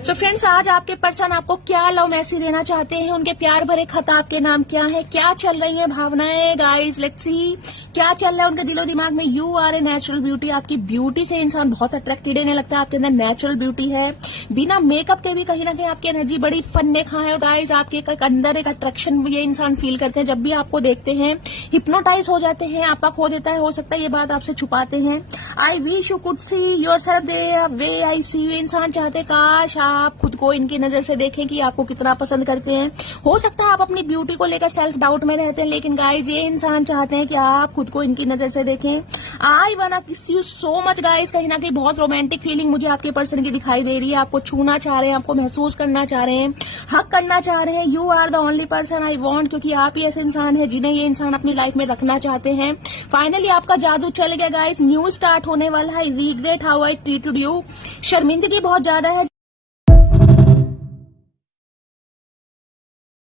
So friends, आज आपके person आपको क्या लव मैसेज देना चाहते हैं, उनके प्यार भरे खत आपके नाम क्या है, क्या चल रही है भावनाएं गाइस, लेट्स सी क्या चल रहा है उनके दिलो दिमाग में। You are a natural beauty, आपकी ब्यूटी से इंसान बहुत अट्रैक्टेड है, लगता है आपके अंदर नेचुरल ब्यूटी है, बिना मेकअप के भी कहीं ना कहीं आपकी एनर्जी बड़ी फन्ने खा है। और गाइस, आपके एक अंदर एक अट्रैक्शन ये इंसान फील करते हैं, जब भी आपको देखते हैं हिप्नोटाइज हो जाते हैं, आपा खो देता है, हो सकता है ये बात आपसे छुपाते हैं। I wish you could see yourself the way I see you. इंसान चाहते काश आप खुद को इनकी नजर से देखें कि आपको कितना पसंद करते हैं। हो सकता है आप अपनी ब्यूटी को लेकर सेल्फ डाउट में रहते हैं, लेकिन गाइज ये इंसान चाहते हैं कि आप खुद को इनकी नजर से देखें। आई वाना किस यू सो मच गाइज। कहीं ना कहीं बहुत रोमांटिक फीलिंग मुझे आपके पर्सन की दिखाई दे रही है, आपको छूना चाह रहे हैं, आपको महसूस करना चाह रहे हैं, हक करना चाह रहे हैं। You are the only person I want, क्योंकि आप ही ऐसे इंसान है जिन्हें ये इंसान अपनी लाइफ में रखना चाहते हैं। फाइनली आपका जादू चल गया गाइज, न्यू स्टार्ट होने वाला है। Regret how I treated you, शर्मिंदगी बहुत ज्यादा है